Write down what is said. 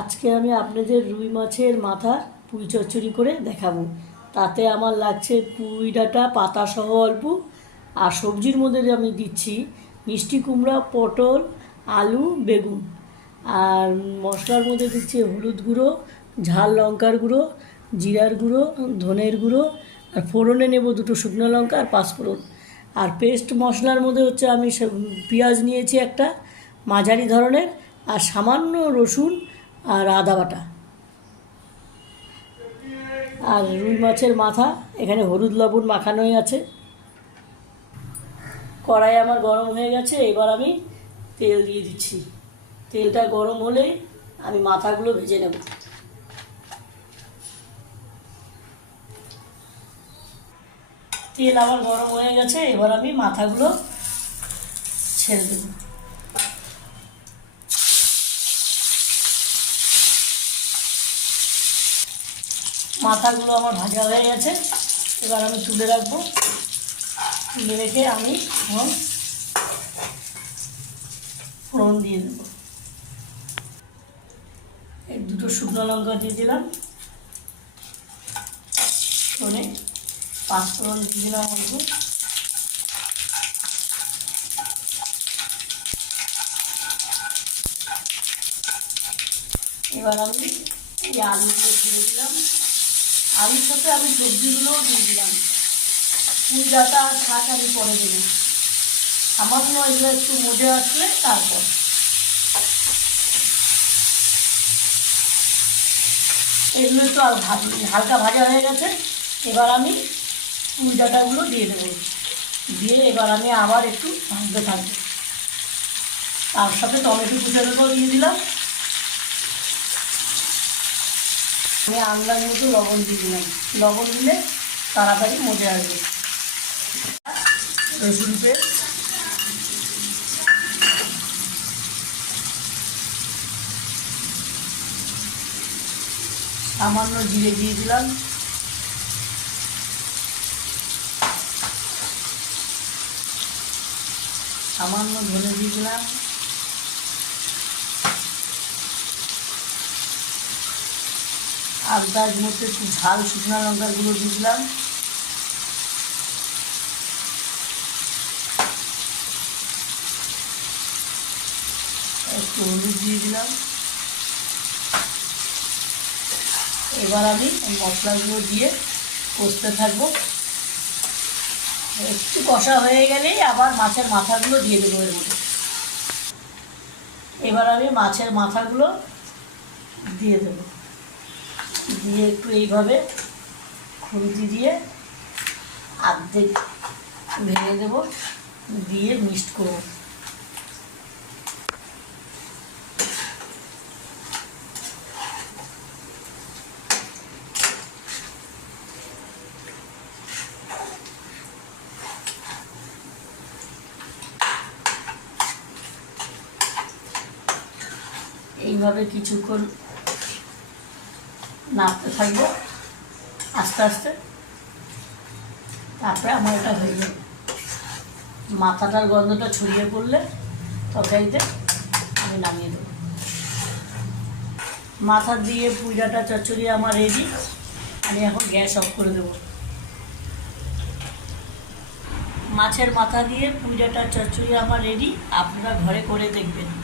আজকে আমি আপনাদের রুই মাছের মাথা পুঁই চচ্চড়ি করে দেখাবো। তাতে আমার লাগছে পুঁই ডাঁটা, পাতা সহ অল্প, আর সবজির মধ্যে আমি দিচ্ছি মিষ্টি কুমড়া, পটল, আলু, বেগুন। আর মশলার মধ্যে দিচ্ছি হলুদ গুঁড়ো, ঝাল লঙ্কার গুঁড়ো, জিরার গুঁড়ো, ধনের গুঁড়ো, আর ফোড়নে নেব দুটো শুকনো লঙ্কা আর পাঁচফোড়ন আর পেস্ট মশলার মধ্যে হচ্ছে আমি পেঁয়াজ নিয়েছি একটা, মাঝারি ধরনের, আর সামান্য রসুন আর আদা বাটা। আর রুই মাছের মাথা, এখানে হলুদ লবণ মাখানোই আছে। কড়াই আমার গরম হয়ে গেছে, এবার আমি তেল দিয়ে দিচ্ছি। তেলটা গরম হলেই আমি মাথাগুলো ভেজে নেব। তেল আমার গরম হয়ে গেছে, এবার আমি মাথাগুলো ছেড়ে দেবো। মাথাগুলো আমার ভাজা হয়ে গেছে। এবার আমি তুলে রাখব। তুলে রেখে আমি এখন ফোড়ন দিয়ে দেবো। এই দুটো শুকনো লঙ্কা দিয়ে দিলাম। ফোড়নে পাঁচ ফোড়ন দিয়ে দিলাম অল্প। এবার আমি এই আলুগুলো দিয়ে দিলাম। আলুর সাথে আমি সবজিগুলোও দিয়ে দিলাম। ফুল ডাটা শাক আমি পরে দেবো। সামান্য এগুলো একটু মজে আসলে তারপর। এগুলো একটু হালকা ভাজা হয়ে গেছে। এবার আমি ফুল ডাটাগুলো দিয়ে দেবো। দিয়ে এবার আমি আবার একটু ভাজতে থাকব। তার সাথে টমেটো কুচানোটাও দিয়ে দিলাম। আমি আন্দাজ মতো লবণ দিয়ে দিলাম লবণ দিলে তাড়াতাড়ি মজে আসবে। রসুন পেস্ট। সামান্য জিরে দিয়ে দিলাম। সামান্য ধনে দিয়ে দিলাম। আর তার মধ্যে একটু ঝাল শুকনো লঙ্কার গুঁড়ো দিয়ে দিলাম। একটু হলুদ দিয়ে দিলাম। এবার আমি মশলাগুলো দিয়ে কষতে থাকব। একটু কষা হয়ে গেলেই আবার মাছের মাথাগুলো দিয়ে দেবো এর মধ্যে। এবার আমি মাছের মাথাগুলো দিয়ে দেবো। দিয়ে একটু এইভাবে খুন্তি দিয়ে আর্ধেক ভেঙে দেবো দিয়ে মিক্সড করব। এইভাবে কিছুক্ষণ নাড়তে থাকব। আস্তে আস্তে। তারপরে আমার এটা হয়ে যাবে। মাথাটার গন্ধটা ছড়িয়ে পড়লে তরকারিতে আমি নামিয়ে দেবো। মাথা দিয়ে পুইডাটা, চচ্চড়ি আমার রেডি আমি এখন গ্যাস অফ করে দেবো। মাছের মাথা দিয়ে পুইডাটা, চচ্চড়ি আমার রেডি আপনারা ঘরে করে দেখবেন।